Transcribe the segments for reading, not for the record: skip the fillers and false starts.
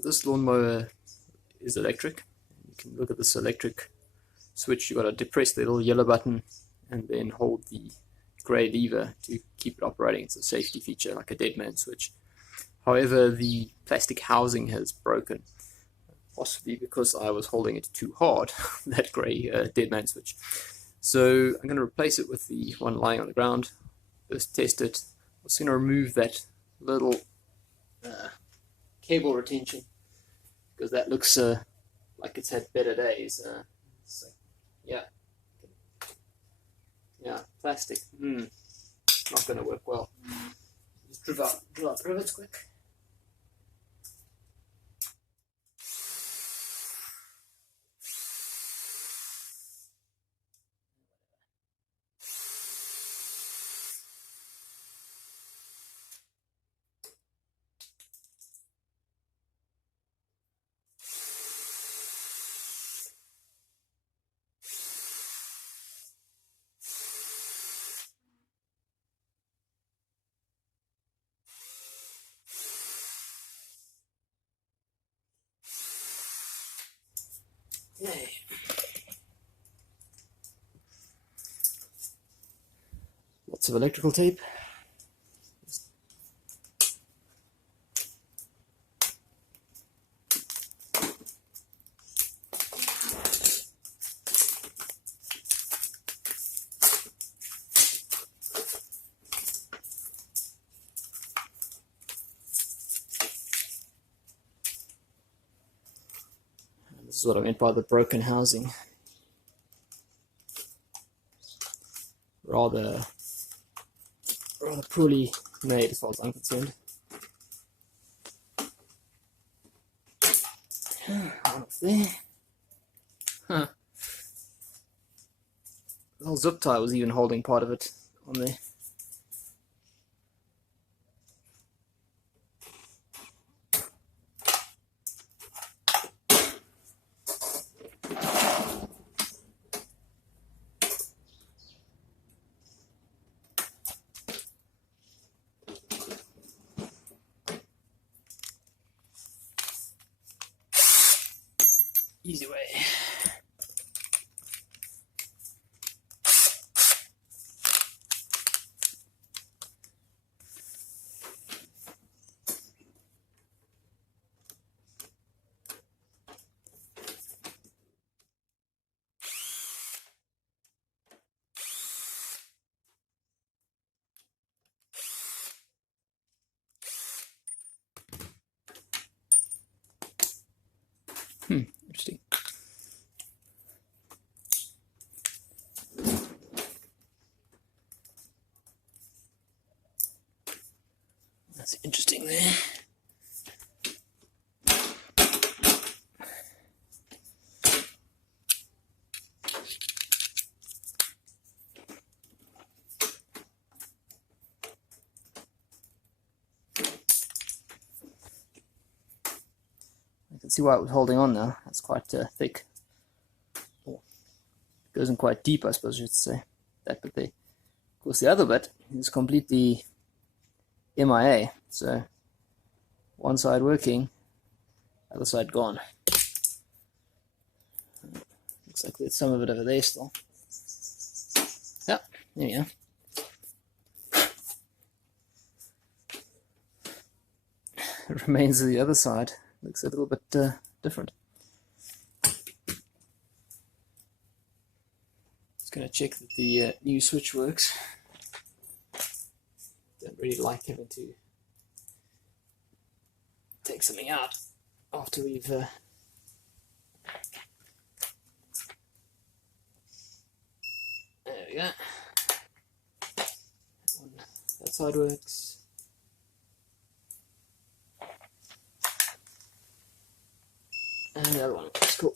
So this lawnmower is electric. You can look at this electric switch. You've got to depress the little yellow button and then hold the grey lever to keep it operating. It's a safety feature, like a dead man switch. However, the plastic housing has broken, possibly because I was holding it too hard, that grey dead man switch. So I'm going to replace it with the one lying on the ground. First test it. I'm just going to remove that little cable retention, because that looks like it's had better days. So, yeah, plastic. Not going to work well. Just drill out the rivets quick. Yay. Lots of electrical tape. This is what I meant by the broken housing. Rather poorly made as far as I'm concerned. One off there. Huh. The whole zip tie was even holding part of it on there. Easy way. Interesting. That's interesting there. I can see why it was holding on now. That's quite thick. Oh, goes in quite deep, I suppose you should say. That bit there. Of course, the other bit is completely MIA. So one side working, other side gone. Looks like there's some of it over there still. Yeah, there we go. It remains the other side. Looks a little bit different. Just going to check that the new switch works. Don't really like having to take something out after we've there we go. That side works. And the other one looks cool.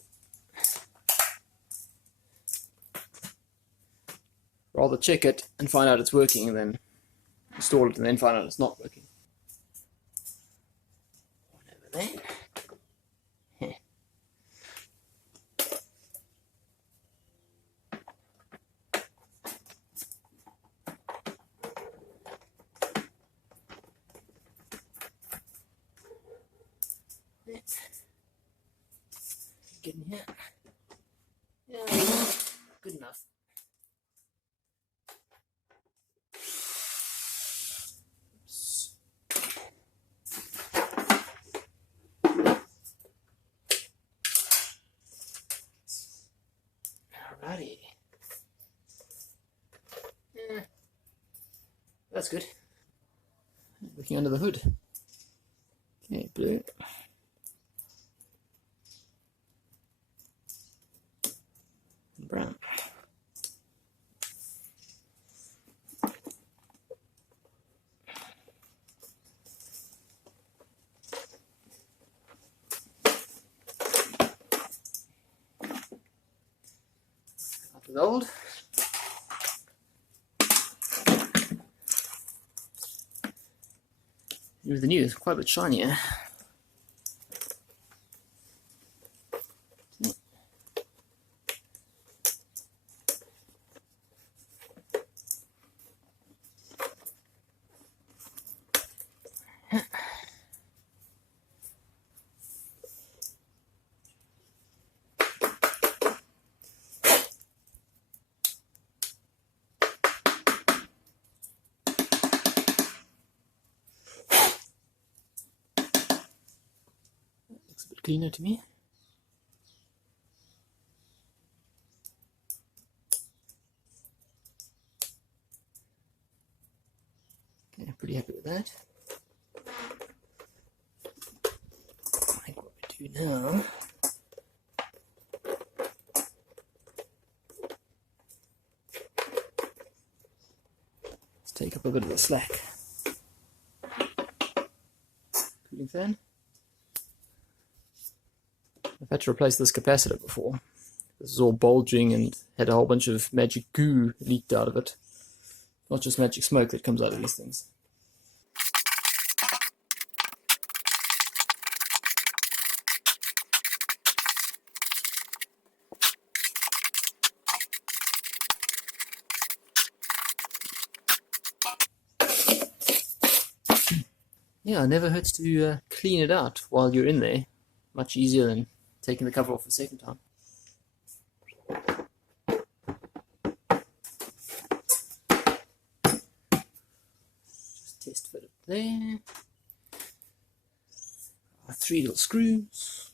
Rather check it and find out it's working and then install it and then find out it's not working. One over there. Yeah. Get in here. Yeah, good enough. Alrighty. Yeah, that's good. Looking under the hood. Okay, blue. And brown. Up with old. Here's the new, it's quite a bit shinier. Looks a bit cleaner to me. Okay, pretty happy with that. I think what we do now is take up a bit of the slack. Cooling fan. I've had to replace this capacitor before. This is all bulging and had a whole bunch of magic goo leaked out of it. Not just magic smoke that comes out of these things. Yeah, it never hurts to clean it out while you're in there. Much easier than taking the cover off the second time. Just test fit it there. Our 3 little screws.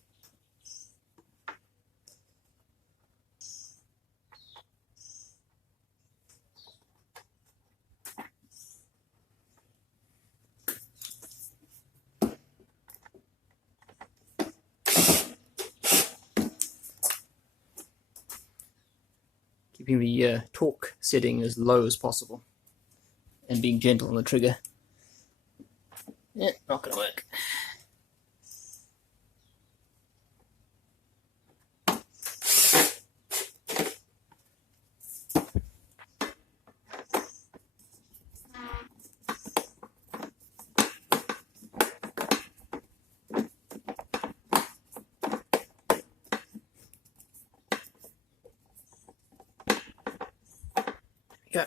Keeping the torque setting as low as possible and being gentle on the trigger. Yeah, not gonna work. There we go.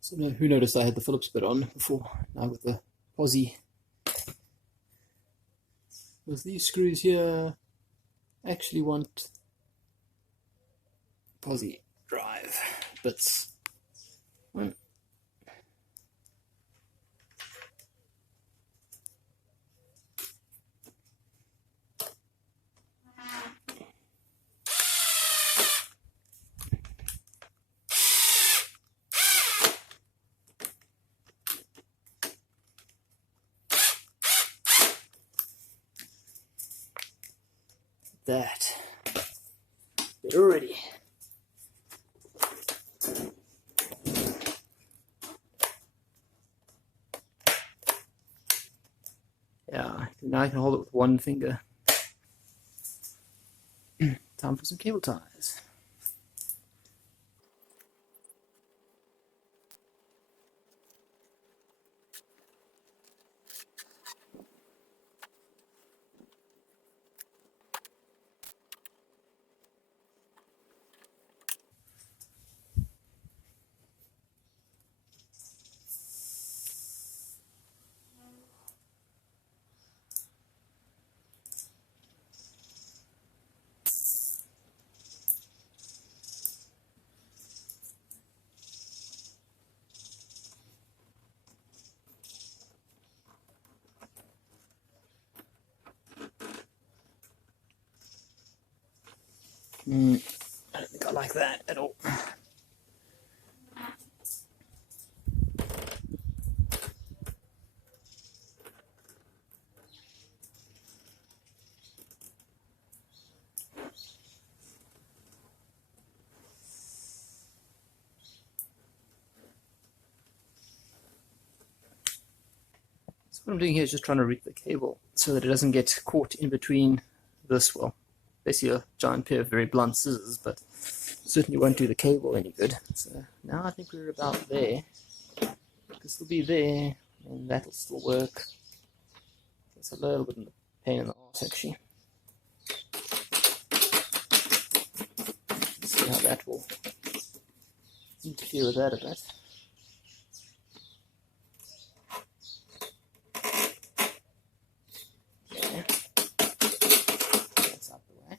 So who noticed I had the Phillips bit on before? Now with the Aussie. Because these screws here actually want Aussie drive bits. That bit already. Yeah, now I can hold it with one finger. Time for some cable ties. I don't think I like that at all. So what I'm doing here is just trying to reach the cable so that it doesn't get caught in between this, well, basically a giant pair of very blunt scissors, but certainly won't do the cable any good. So now I think we're about there. This will be there, and that'll still work. It's a little bit of a pain in the arse actually. Let's see how that will interfere with that a bit. Okay. That's out the way.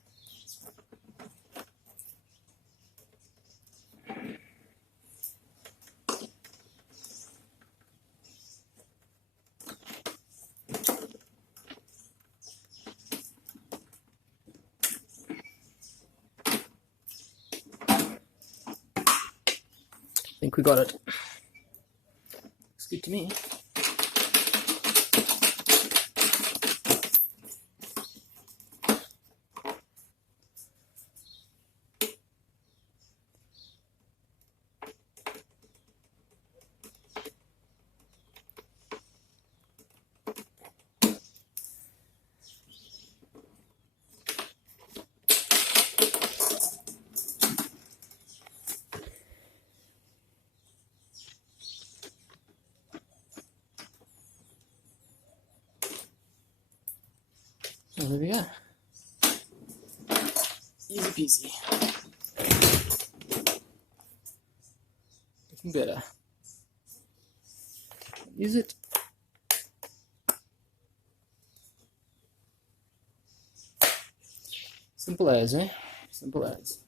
I think we got it. Looks good to me. Well, there we go. Easy peasy. Looking better. Use it. Simple as, eh? Simple as.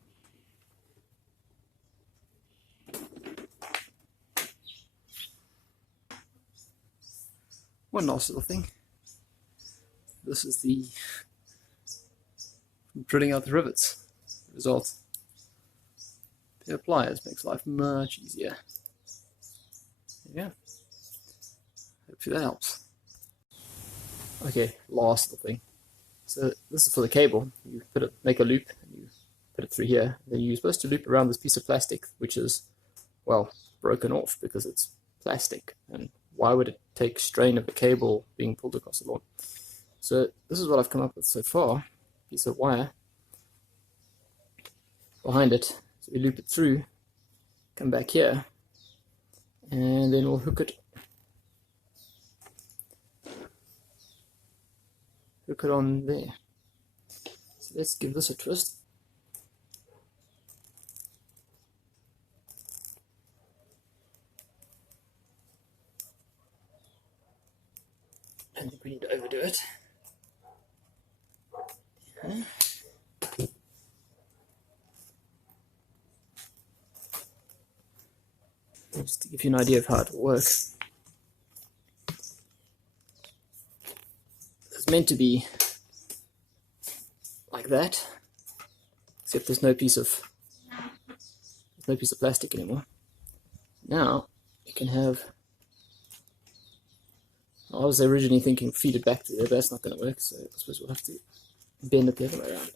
One last little thing. This is the drilling out the rivets result. Pair of pliers makes life much easier. There you go. Hopefully that helps. Okay, last little thing. So this is for the cable. You make a loop, and you put it through here. Then you're supposed to loop around this piece of plastic, which is, well, broken off because it's plastic. And why would it take strain of the cable being pulled across the lawn? So this is what I've come up with so far. Piece of wire behind it. So we loop it through, come back here, and then we'll hook it on there. So let's give this a twist. I don't think we need to overdo it. Okay. Just to give you an idea of how it will work. It's meant to be like that, except there's no piece of plastic anymore. Now you can have. I was originally thinking feed it back to there, but that's not going to work. So I suppose we'll have to bend it the other way around.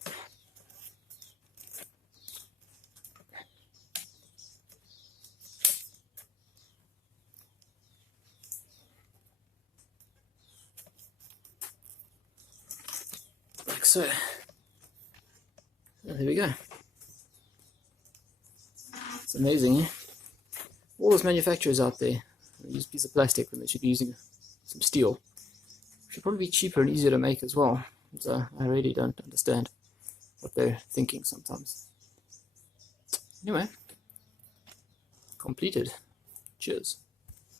so there we go. It's amazing, eh? All those manufacturers out there use a piece of plastic when they should be using some steel. Should probably be cheaper and easier to make as well. So I really don't understand what they're thinking sometimes. Anyway, completed. Cheers.